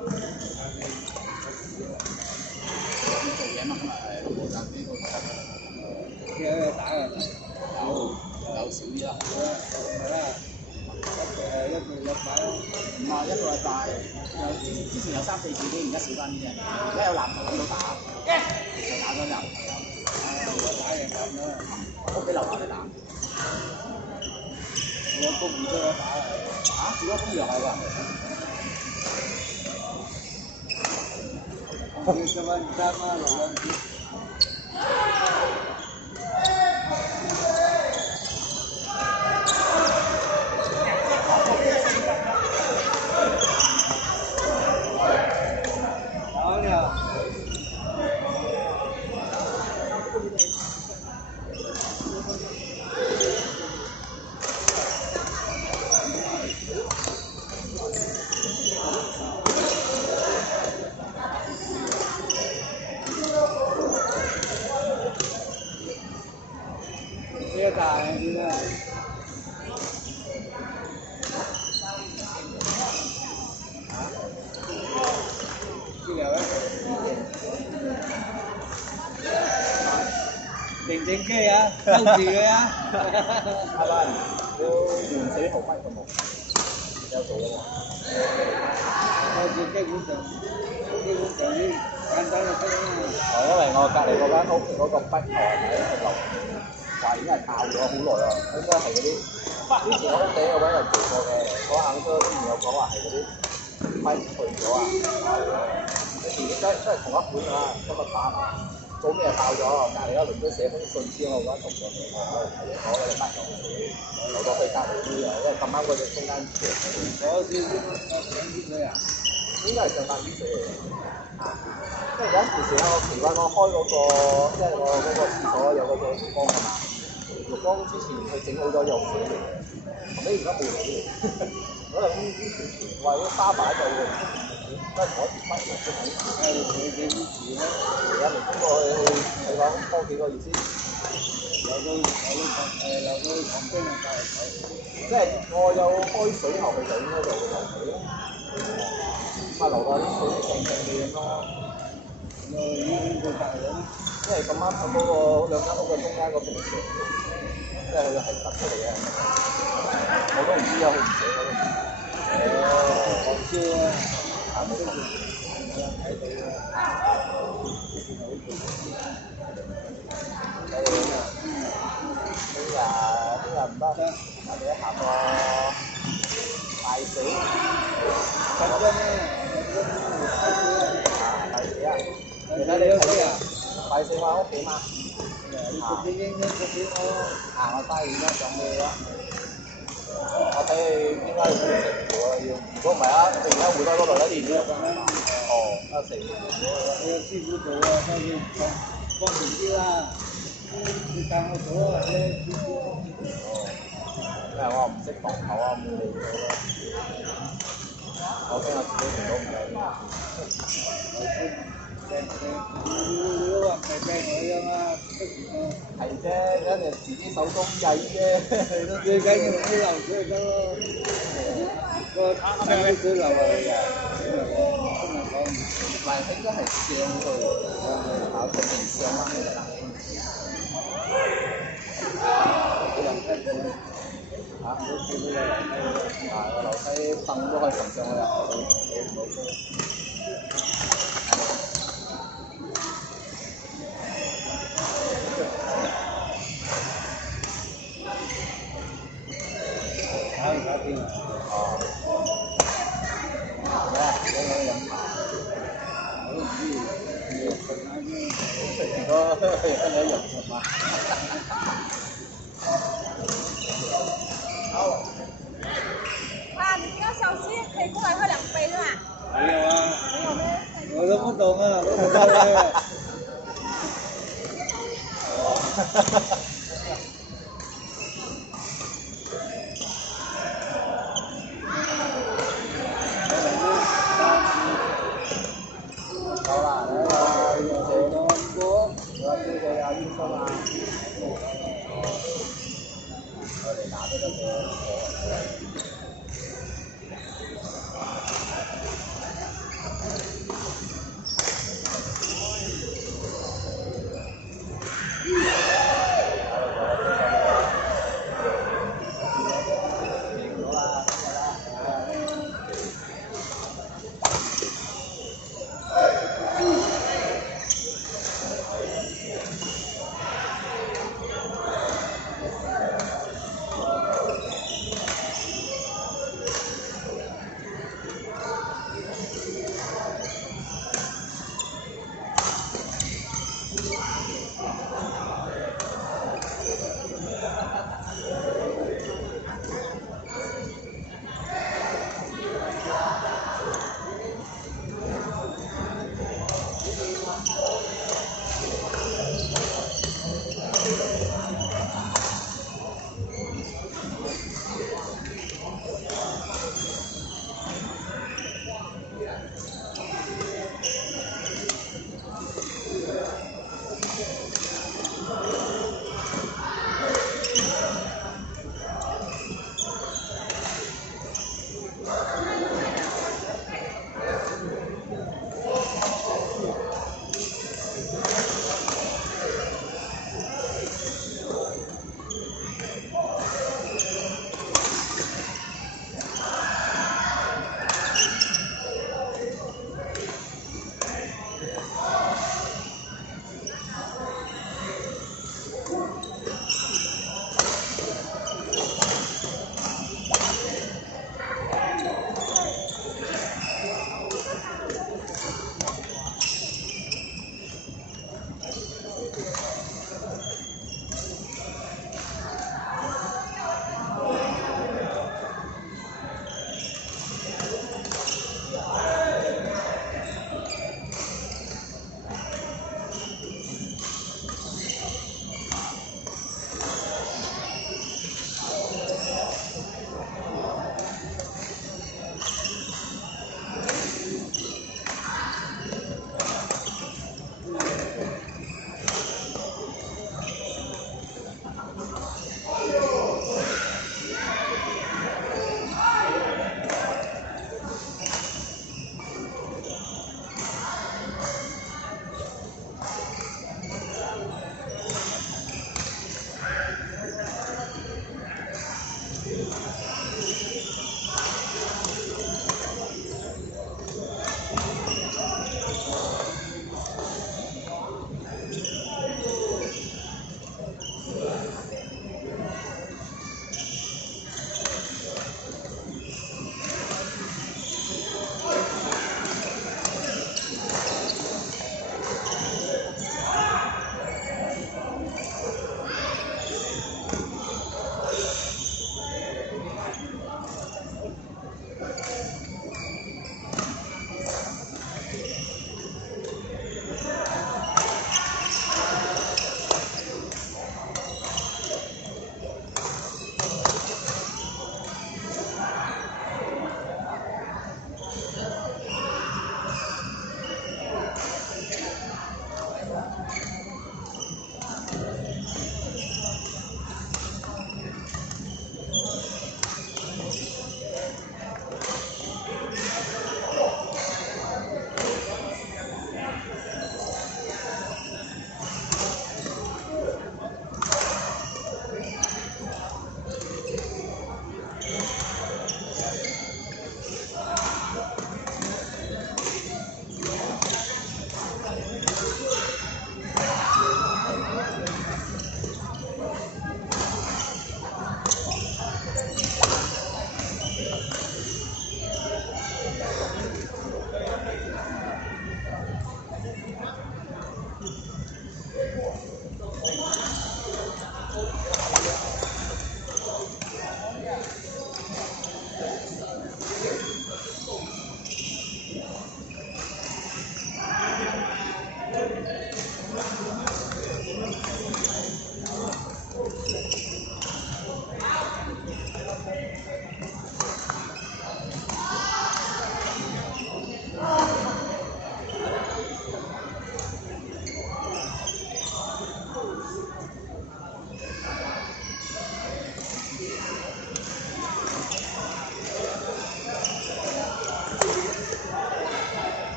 做嘢嘛，咁冇賺呢個嘅打啊！有少啲啦。係啦，一個禮拜。唔係一個禮拜，之前有3、4次啲，而家少翻啲嘅。而家有男朋友都打，就打咗男朋友。打人咁啦，屋企樓下都打。我都唔識得打啊！嚇，住屋企又係㗎。你十蚊3蚊6蚊紙。大啲啦，資料咧，靜靜機啊，收住佢啊，係咪？要完死豪輝服務，有做嘅喎。收住基本上啲簡單就得啦。因為我隔離嗰間屋嗰個北台喺度。話已經係爆咗好耐啦，應該係嗰啲之前我屋企有揾人做過嘅，嗰硬車之前有講話係嗰啲批退咗啊，跟住都係同一款㗎啦，今日爆，早幾日爆咗，隔離一輪都寫封信先我覺得同咗佢，攞嗰隻筆留到去隔離啲啊，因為咁啱嗰隻中間出嚟，嗰啲上啲水啊，應該係上翻啲水嚟嘅。即係有一段時間我奇怪我開嗰個，即係我嗰個廁所有嗰個浴缸㗎嘛。浴缸之前佢整好咗有水嚟嘅，後尾而家冇水嚟，可能呢條話啲沙板就會都係同一條筆嚟出嚟。你啲樹咧，而家未經過去講多幾個月先，留到旁邊啊，即係我有開水喉，佢就應該就會流水咯。咪流到啲水靜靜地咁咯。已經到隔離啦。因為咁啱喺嗰個兩間屋嘅中間嗰條橋，即係佢係突出嚟嘅，我都唔知啊，佢唔寫我都唔知。我知啊，冇錯。睇到啊，聽日唔得，我哋下個大死。大死啊！其實你睇啊，大四我喺屋企嘛。我花園啦，上去啦。我睇你應該要食喎，要。如果唔係啊，你而家回到嗰度一年都得食。有師傅做啊，所以方便啲啦。你帶我做啊，師傅。因為我唔識檔口啊，冇理佢咯。我驚我自己做到唔夠。你都話唔係俾我㗎嘛，係啫，嗰陣自己手工藝啫，最緊要啲流水得咯。個啱水流啊，唔係應該係上去，搞出面上翻去啦。個樓梯凳都可以擒上去啊！搞掂啦。飲茶。我都唔知，如果跟你一樣係嘛？好。你家小區可以過來喝兩杯是吧？沒有啊，沒有咩？我都不懂啊，我不知道